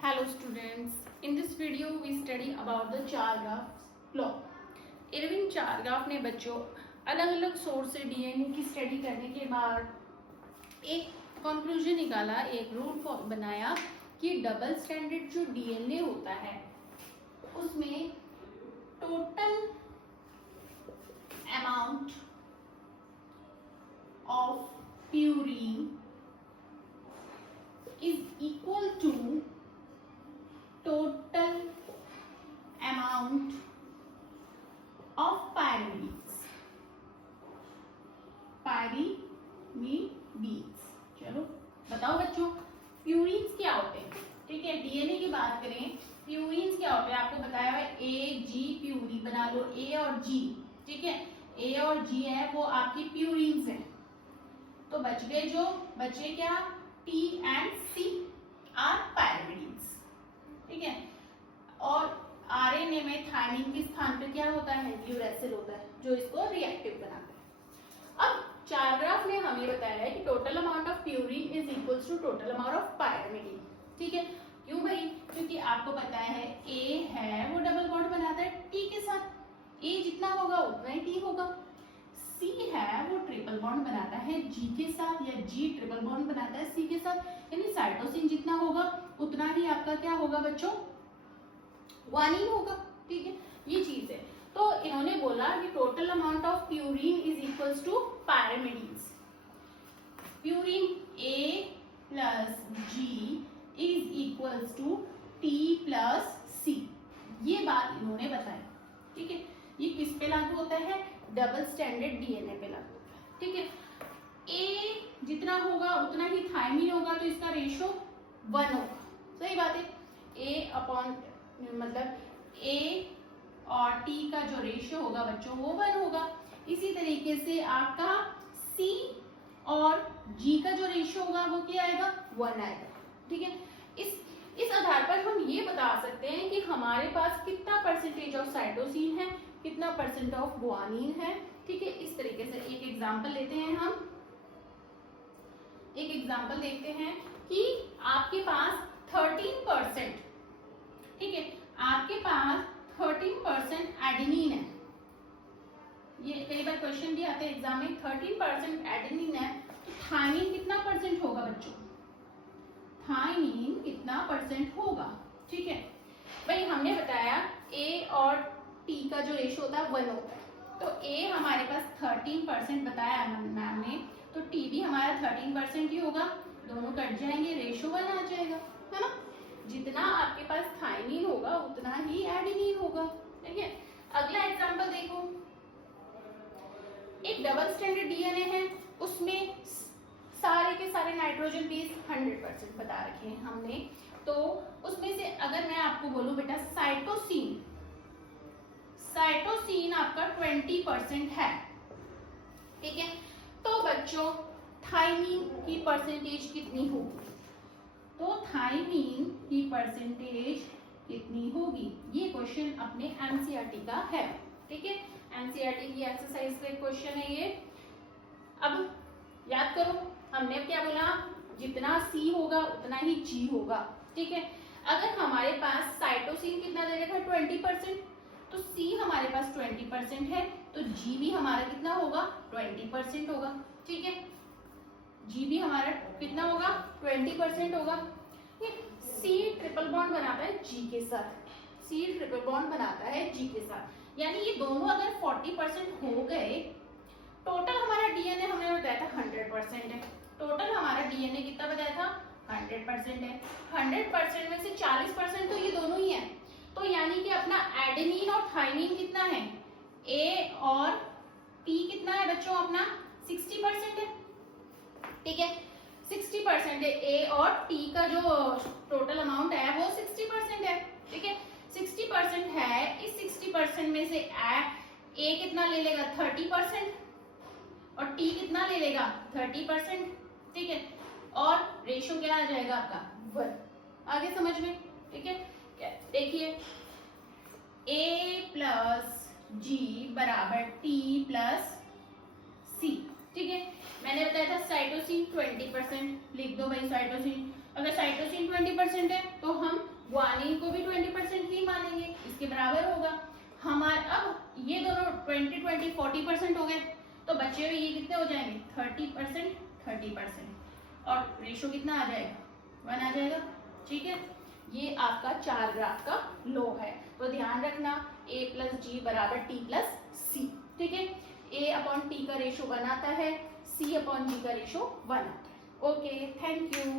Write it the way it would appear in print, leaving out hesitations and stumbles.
Hello students, in this video we study about the Chargaff law. Irwin चारगाफ ने बच्चों अलग अलग सोर्स से डीएनए की स्टडी करने के बाद एक कंक्लूजन निकाला, एक रूल बनाया कि डबल स्टैंडर्ड जो डीएनए होता है उसमें total amount of purine is equal to total amount of pyrimids. चलो बताओ बच्चों, प्यूरिन्स क्या होते हैं? ठीक है, डीएनए की बात करें, प्यूरिन्स क्या होते हैं? आपको बताया है ए जी प्यूरिन, बना लो ए और जी। ठीक है, ए और जी है वो आपकी प्यूरिन्स हैं। तो बच गए जो बचे क्या, T and C are pyrimids। ठीक है, और आरएनए में थायमिन के स्थान पे क्या होता है? यूरेसिल होता है जो इसको रिएक्टिव बनाता है। अब चारग्राफ ने हमें बताया है कि total amount of purine is equals to total amount of pyrimidine. ठीक है, क्यों भाई? क्योंकि आपको पता है ए है वो डबल बॉन्ड बनाता है टी के साथ, ए जितना होगा उतना ही टी होगा। सी है वो ट्रिपल बॉन्ड बनाता है जी के साथ, या जी ट्रिपल बॉन्ड बनाता है सी के साथ, यानी साइटोसिन जितना होगा उतना ही आपका क्या होगा बच्चों? ग्वानिन होगा। ठीक है, ये चीज है। तो इन्होंने बोला कि total amount of purine is equals to pyrimidines. Purine A plus G is equals to T plus C, ये बात इन्होंने बताई। ठीक है, ये किस पे लागू होता है? डबल स्टैंडर्ड डीएनए पे लागू होता है। ठीक है, ए जितना होगा उतना ही थायमिन होगा, तो इसका रेशो 1 होगा। सही बात है, ए अपॉन मतलब ए और टी का जो रेशियो होगा बच्चों वो 1 होगा। इसी तरीके से आपका सी और जी का जो रेशियो होगा वो क्या आएगा? 1 आएगा। ठीक है, इस आधार पर हम ये बता सकते हैं कि हमारे पास कितना परसेंटेज ऑफ साइटोसिन है, कितना परसेंट ऑफ ग्वानिन है। ठीक है, इस तरीके से एक एग्जांपल लेते हैं हम। एक एग्जांपल देखते हैं कि आपके पास 13%, ठीक है, आपके पास 13% एडेनिन है। ये कई बार क्वेश्चन भी आते हैं एग्जाम में, 13% एडेनिन है तो थायमिन कितना परसेंट होगा बच्चों? थायमिन कितना परसेंट होगा? ठीक है भाई, हमने बताया ए और टी का जो रेशियो होता है 1 होता है, तो ए हमारे पास 13% बताया मैम ने, तो टी भी हमारा 13% ही होगा। दोनों कट जाएंगे, रेशियो 1 आ जाएगा, है ना? जितना आपके पास थायमिन होगा उतना ही एडेनिन होगा। ठीक है, अगला एग्जांपल देखो। एक डबल स्टैंडर्ड डीएनए है, उसमें सारे के सारे नाइट्रोजन बेस 100% बता रखे हैं हमने। तो उसमें से अगर मैं आपको बोलूं बेटा साइटोसिन आपका 20% है। ठीक है, तो बच्चों थायमिन की परसेंटेज कितनी होगी? तो थायमिन की परसेंटेज कितनी होगी? ये क्वेश्चन अपने एनसीईआरटी का है। ठीक है, एनसीईआरटी की एक्सरसाइज का क्वेश्चन है ये। अब याद करो, हमने क्या बोला? जितना सी होगा उतना ही जी होगा। ठीक है, अगर हमारे पास साइटोसिन कितना दे रखा है? 20%, तो सी हमारे पास 20% है, तो जी भी हमारा कितना होगा? 20% होगा। ठीक है, जी भी हमारा कितना होगा? 20% होगा। सी ट्रिपल बॉन्ड बनाता है जी के साथ, सी ट्रिपल बॉन्ड बनाता है जी के साथ, यानी ये दोनों अगर 40% हो गए, टोटल हमारा डीएनए हमने बताया था 100% है। टोटल हमारा डीएनए कितना बताया था? 100% है। 100% में से 40% तो ये दोनों ही है, तो यानी कि अपना एडेनिन और थायमिन कितना है? ए और टी कितना है बच्चों? अपना 60% है। ठीक है, 60% है। ए और टी का जो टोटल अमाउंट है वो 60% है। ठीक है, 60% है। इस 60% में से ए कितना ले लेगा? 30%, और टी कितना ले लेगा? 30%। ठीक है, और रेशियो क्या आ जाएगा आपका? 1। आगे समझ में? ठीक है, देखिए ए प्लस जी बराबर टी प्लस सी। ठीक है, मैंने बताया था साइटोसिन 20%, लिख दो भाई साइटोसिन। अगर साइटोसिन 20% है तो हम गुआनिन को भी 20% ही मानेंगे, इसके बराबर होगा हमारे। अब ये दोनों 20 20 40% हो गए, तो बच्चे हुए ये कितने हो जाएंगे 30% 30%, और रेशो कितना आ जाएगा 1 आ जाएगा। ठीक है, ये आपका 4 ग्राफ का लॉ है, तो ध्यान रखना a प्लस जी बराबर t प्लस सी। ठीक है, a अपॉन t का रेशो 1 आता है, c अपॉन g का रेशो 1 आता है। Okay, thank you.